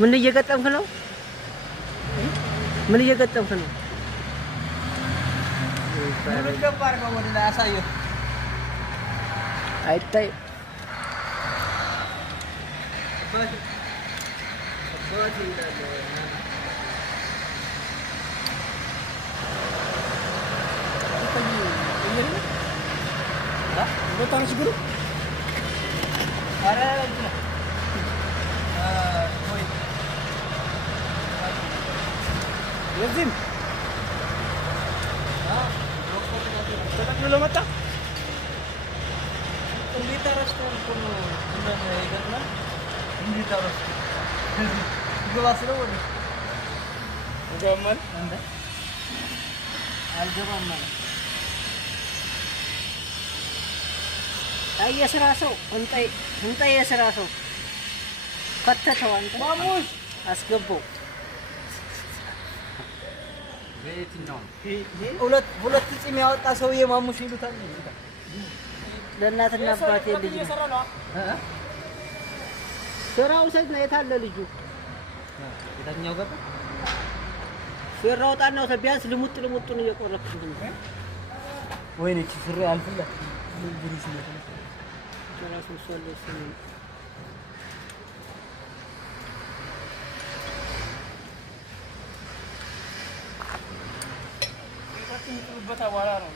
ምን እየገጠምክ ነው? ምን እየገጠምክ ነው? ሙሉ ገባር ነው ወደ ላይ አሳየው። አይታይ በጣም ችግሩ አረ የዚህም ተጠቅልሎ መጣ። እንዴት ተረስተው እኮ ነው እንደነ ይገጥማል። እንዴት ተረስተው ግባ ስለው ወደ ገማል እንደ አልገባም ማለት አይ የስራ ሰው እንጠይ የስራ ሰው ከተተው አንተ ማሙሽ አስገባው። በየትኛው ሁለት ፂም ያወጣ ሰውዬ ማሙሽ ይሉታል። ለእናትና አባቴ ልጅ ስራው ሰጅ ነው። የታለ ልጁ? የታኛው ገባ ስራው ጣናው ቢያንስ ልሙጡን እየቆረጥኩ ነው። ወይኔ ፍሬ አልፈላ ግሩስ ነው ራሱ ሶልስ ነው። በታ በኋላ ነው